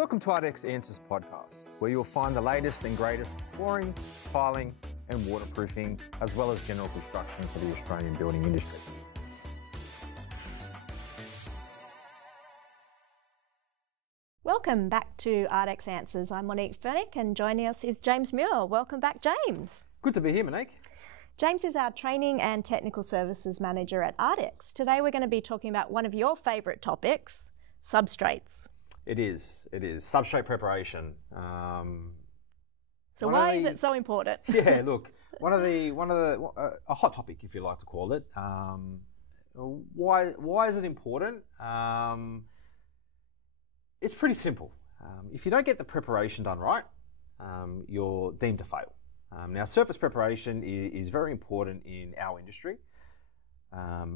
Welcome to ARDEX Answers podcast, where you'll find the latest and greatest flooring, tiling and waterproofing, as well as general construction for the Australian building industry. Welcome back to ARDEX Answers. I'm Monique Furnick and joining us is James Muir. Welcome back, James. Good to be here, Monique. James is our Training and Technical Services Manager at ARDEX. Today we're going to be talking about one of your favourite topics, substrates. It is. Substrate preparation. So why is it so important? Yeah, look, a hot topic, if you like to call it. Why is it important? It's pretty simple. If you don't get the preparation done right, you're deemed to fail. Now, surface preparation is very important in our industry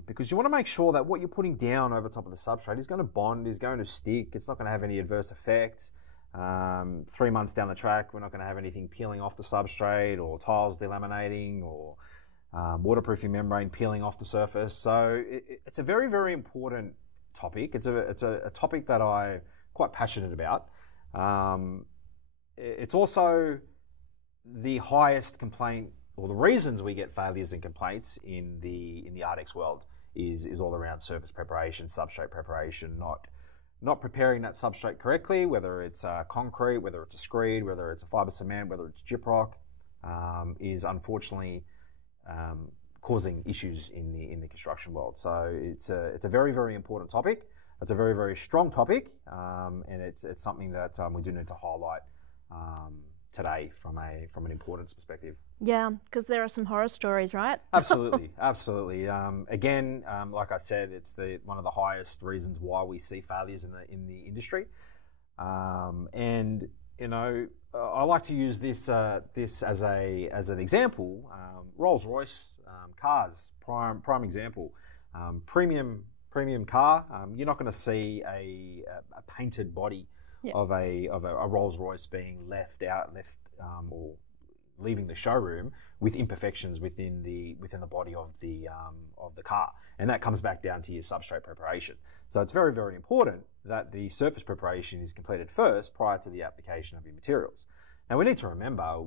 because you want to make sure that what you're putting down over top of the substrate is going to bond, is going to stick, it's not going to have any adverse effect. 3 months down the track, we're not going to have anything peeling off the substrate or tiles delaminating or waterproofing membrane peeling off the surface. So it's a very, very important topic. It's a topic that I'm quite passionate about. It's also the highest complaint, or the reasons we get failures and complaints in the ARDEX world is all around surface preparation, substrate preparation, not preparing that substrate correctly, whether it's concrete, whether it's a screed, whether it's a fibre cement, whether it's gyprock, is unfortunately causing issues in the construction world. So it's a very, very important topic. It's a very, very strong topic, and it's something that we do need to highlight today from an importance perspective. Yeah, because there are some horror stories, right? Absolutely. Again, like I said, it's one of the highest reasons why we see failures in the industry. And you know, I like to use this as an example. Rolls-Royce cars, prime example. Premium car. You're not going to see a painted body of a Rolls-Royce being left or leaving the showroom with imperfections within the body of the car, and that comes back down to your substrate preparation. So it's very, very important that the surface preparation is completed first prior to the application of your materials. Now we need to remember,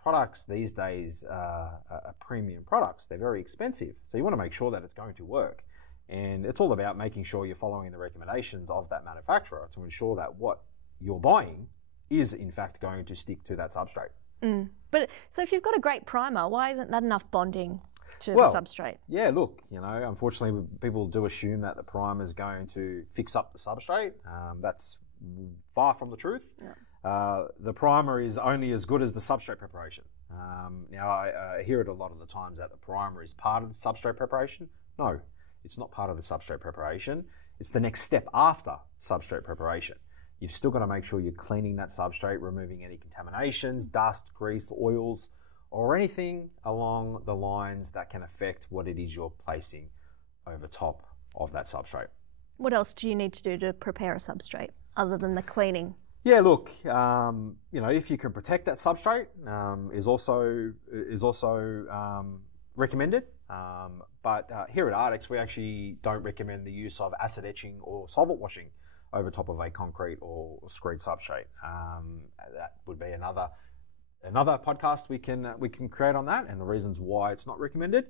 products these days are premium products. They're very expensive, so you want to make sure that it's going to work. And it's all about making sure you're following the recommendations of that manufacturer to ensure that what you're buying is in fact going to stick to that substrate. But so if you've got a great primer, why isn't that enough bonding to the substrate? Yeah, look, unfortunately people do assume that the primer is going to fix up the substrate. That's far from the truth. Yeah. The primer is only as good as the substrate preparation. Now I hear it a lot of the times that the primer is part of the substrate preparation. No. It's not part of the substrate preparation. It's the next step after substrate preparation. You've still got to make sure you're cleaning that substrate, removing any contaminations, dust, grease, oils, or anything along the lines that can affect what it is you're placing over top of that substrate. What else do you need to do to prepare a substrate other than the cleaning? Yeah, look, if you can protect that substrate, is also recommended. But here at ARDEX, we actually don't recommend the use of acid etching or solvent washing over top of a concrete or screed substrate. That would be another podcast we can create on that and the reasons why it's not recommended.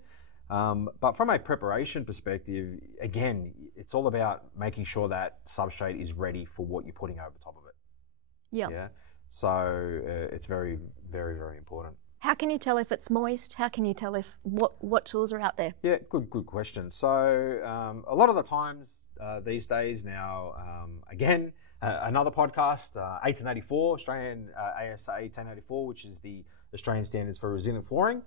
But from a preparation perspective, again, it's all about making sure that substrate is ready for what you're putting over top of it. Yeah. So it's very, very, very important. How can you tell if it's moist? How can you tell if what tools are out there? Yeah, good question. So a lot of the times these days now, again, another podcast, 1884, Australian ASA 1884, which is the Australian Standards for Resilient Flooring.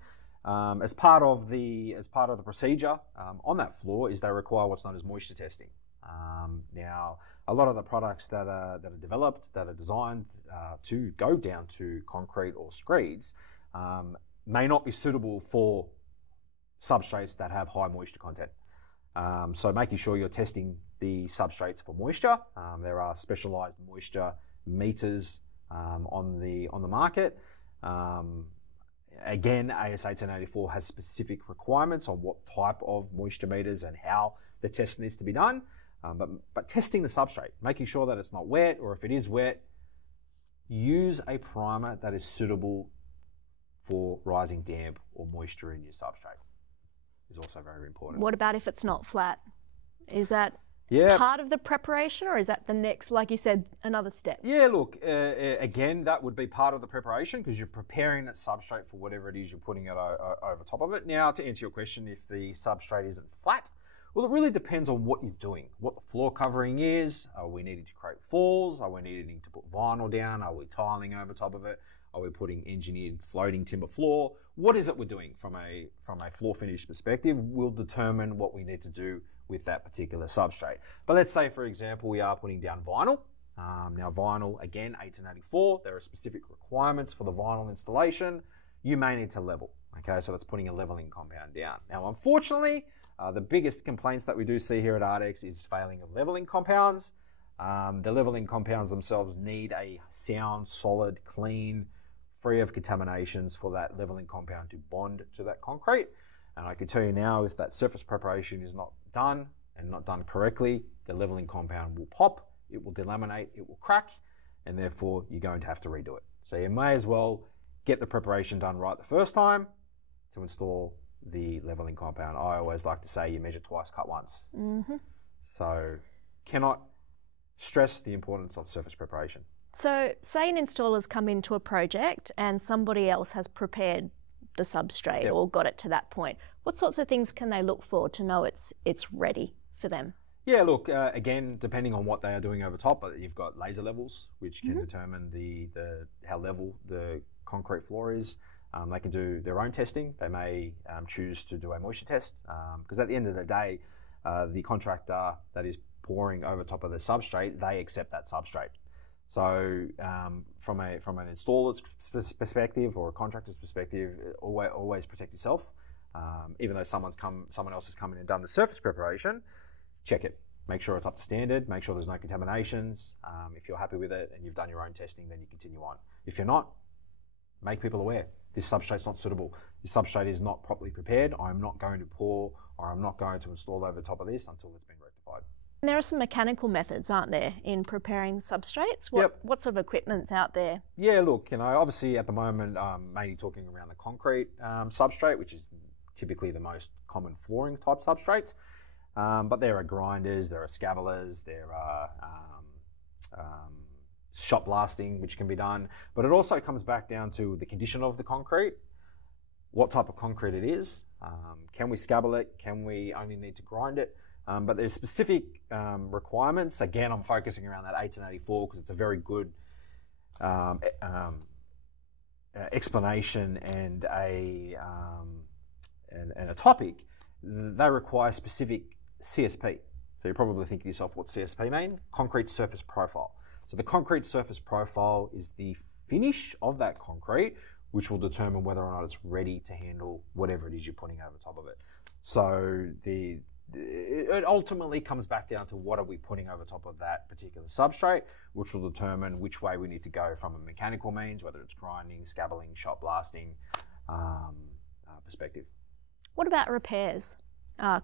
As part of the procedure on that floor is they require what's known as moisture testing. Now, a lot of the products that are developed, that are designed to go down to concrete or screeds, may not be suitable for substrates that have high moisture content. So making sure you're testing the substrates for moisture. There are specialized moisture meters on the market. Again, AS 1884 has specific requirements on what type of moisture meters and how the test needs to be done. But testing the substrate, making sure that it's not wet, or if it is wet, use a primer that is suitable for rising damp or moisture in your substrate. Is also very important. What about if it's not flat? Is that part of the preparation, or is that the next, like you said, another step? Yeah, look, again, that would be part of the preparation because you're preparing that substrate for whatever it is you're putting it over top of it. Now, to answer your question, if the substrate isn't flat, well, it really depends on what you're doing, what the floor covering is. Are we needing to create falls? Are we needing to put vinyl down? Are we tiling over top of it? Are we putting engineered floating timber floor? What is it we're doing from a floor finish perspective will determine what we need to do with that particular substrate. But let's say, for example, we are putting down vinyl. Now vinyl, again, 1884, there are specific requirements for the vinyl installation. You may need to level, okay? So that's putting a leveling compound down. Now, unfortunately, the biggest complaints that we do see here at ARDEX is failing of leveling compounds. The leveling compounds themselves need a sound, solid, clean, free of contaminations for that leveling compound to bond to that concrete. And I can tell you now, if that surface preparation is not done and not done correctly, the leveling compound will pop, it will delaminate, it will crack, and therefore you're going to have to redo it. So you may as well get the preparation done right the first time to install the leveling compound. I always like to say you measure twice, cut once. Mm-hmm. So cannot stress the importance of surface preparation. So say an installer's come into a project and somebody else has prepared the substrate or got it to that point. What sorts of things can they look for to know it's ready for them? Yeah, look, again, depending on what they are doing over top, you've got laser levels, which can determine how level the concrete floor is. They can do their own testing. They may choose to do a moisture test because at the end of the day, the contractor that is pouring over top of the substrate, they accept that substrate. So from an installer's perspective or a contractor's perspective, always protect yourself. Even though someone else has come in and done the surface preparation, check it. Make sure it's up to standard. Make sure there's no contaminations. If you're happy with it and you've done your own testing, then you continue on. If you're not, make people aware. This substrate's not suitable. This substrate is not properly prepared. I'm not going to pour or I'm not going to install over top of this until it's been rectified. There are some mechanical methods, aren't there, in preparing substrates? What sort of equipment's out there? Yeah, look, obviously at the moment, mainly talking around the concrete substrate, which is typically the most common flooring type substrates. But there are grinders, there are scabblers, there are shot blasting, which can be done. But it also comes back down to the condition of the concrete, what type of concrete it is. Can we scabble it? Can we only need to grind it? But there's specific requirements. Again, I'm focusing around that 1884 because it's a very good explanation and a topic. They require specific CSP. So you're probably thinking to yourself, what's CSP mean? Concrete surface profile. So the concrete surface profile is the finish of that concrete, which will determine whether or not it's ready to handle whatever it is you're putting over top of it. So it ultimately comes back down to what are we putting over top of that particular substrate, which will determine which way we need to go from a mechanical means, whether it's grinding, scabbling, shot blasting perspective. What about repairs?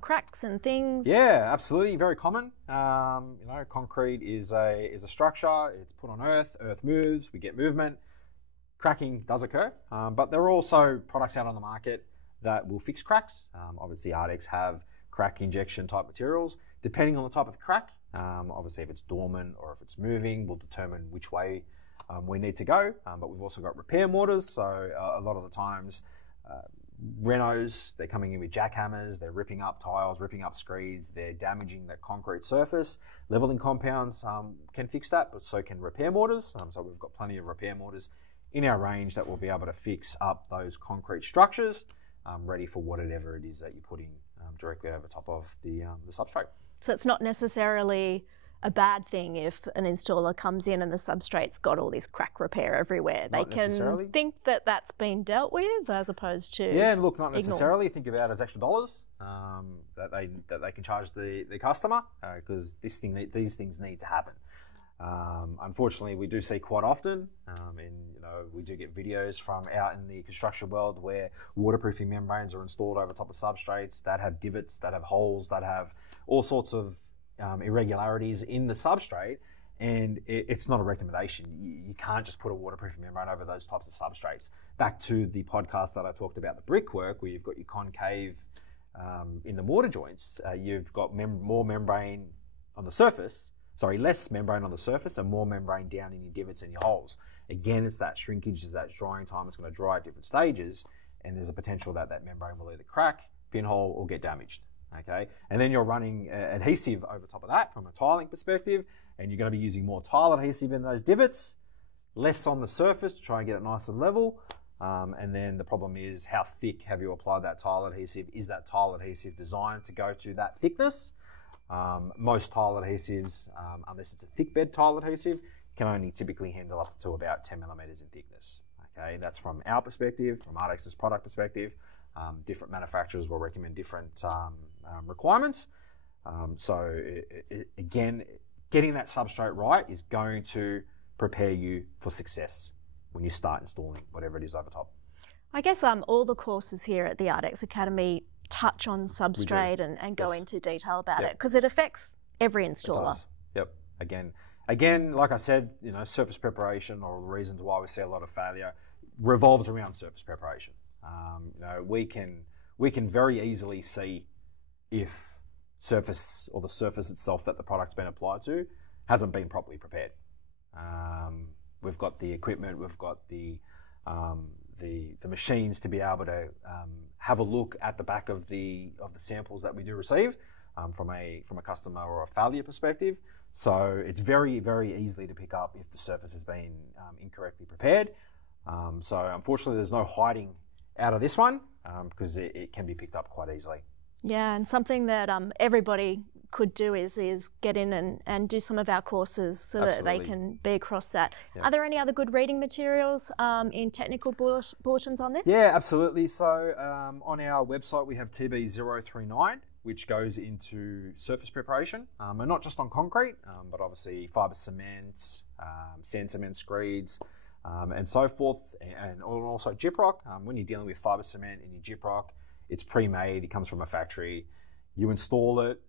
Cracks and things? Yeah, absolutely, very common. Concrete is a structure. It's put on earth moves, we get movement. Cracking does occur, but there are also products out on the market that will fix cracks. Obviously, ARDEX have crack injection type materials. Depending on the type of crack, obviously if it's dormant or if it's moving, will determine which way we need to go. But we've also got repair mortars, so a lot of the times renos, they're coming in with jackhammers, they're ripping up tiles, ripping up screeds, they're damaging that concrete surface. Leveling compounds can fix that, but so can repair mortars. So we've got plenty of repair mortars in our range that will be able to fix up those concrete structures, ready for whatever it is that you're putting directly over top of the substrate. So it's not necessarily a bad thing if an installer comes in and the substrate's got all this crack repair everywhere. They can think that that's been dealt with as opposed to look, not necessarily. Think about it as extra dollars that they can charge the customer because these things need to happen. Unfortunately, we do see quite often, and we do get videos from out in the construction world where waterproofing membranes are installed over top of substrates that have divots, that have holes, that have all sorts of irregularities in the substrate, and it's not a recommendation. You can't just put a waterproofing membrane over those types of substrates. Back to the podcast that I talked about, the brickwork, where you've got your concave in the mortar joints, you've got more membrane on the surface, less membrane on the surface and more membrane down in your divots and your holes. Again, it's that shrinkage, it's that drying time, it's going to dry at different stages, and there's a potential that that membrane will either crack, pinhole, or get damaged. Okay, and then you're running adhesive over top of that from a tiling perspective, and you're going to be using more tile adhesive in those divots, less on the surface to try and get it nice and level. And then the problem is, how thick have you applied that tile adhesive? Is that tile adhesive designed to go to that thickness? Most tile adhesives, unless it's a thick bed tile adhesive, can only typically handle up to about 10 millimeters in thickness. Okay, that's from our perspective, from ARDEX's product perspective. Different manufacturers will recommend different requirements. Again, getting that substrate right is going to prepare you for success when you start installing whatever it is over top. I guess all the courses here at the ARDEX Academy touch on substrate and go into detail about it, because it affects every installer. Yep. Again, like I said, surface preparation, or reasons why we see a lot of failure, revolves around surface preparation. We can very easily see if surface, or the surface itself that the product's been applied to, hasn't been properly prepared. We've got the equipment, we've got the machines to be able to have a look at the back of the samples that we do receive from a customer or a failure perspective. So it's very, very easily to pick up if the surface has been incorrectly prepared. So unfortunately, there's no hiding out of this one, because it can be picked up quite easily. Yeah, and something that everybody could do is get in and do some of our courses so that they can be across that. Yep. Are there any other good reading materials in technical bulletins on this? Yeah, absolutely. So on our website we have TB039, which goes into surface preparation, and not just on concrete, but obviously fibre cement, sand cement screeds, and so forth, and also gyprock. When you're dealing with fibre cement in your gyprock, it's pre-made, it comes from a factory. You install it.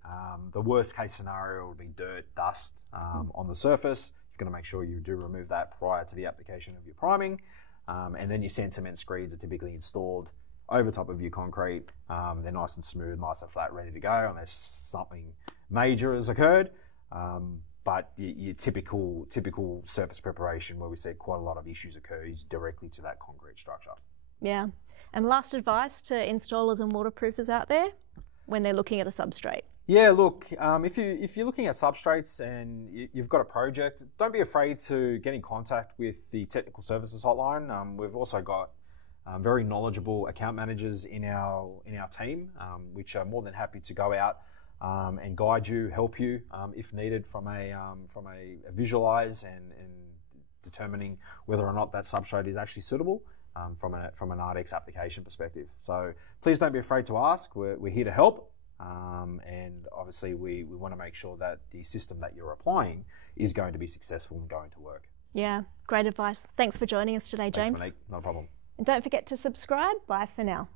The worst case scenario would be dirt, dust on the surface. You've got to make sure you do remove that prior to the application of your priming. And then your sand cement screeds are typically installed over top of your concrete. They're nice and smooth, nice and flat, ready to go unless something major has occurred. But your typical surface preparation, where we see quite a lot of issues occur, is directly to that concrete structure. Yeah. And last advice to installers and waterproofers out there when they're looking at a substrate? Yeah, look, if you're looking at substrates and you've got a project, don't be afraid to get in contact with the technical services hotline. We've also got very knowledgeable account managers in our team, which are more than happy to go out and guide you, help you if needed from a visualize and determining whether or not that substrate is actually suitable from an ARDEX application perspective. So please don't be afraid to ask. We're here to help, and obviously we want to make sure that the system that you're applying is going to be successful and going to work. Yeah, great advice. Thanks for joining us today, James. Thanks, Monique. No problem. And don't forget to subscribe. Bye for now.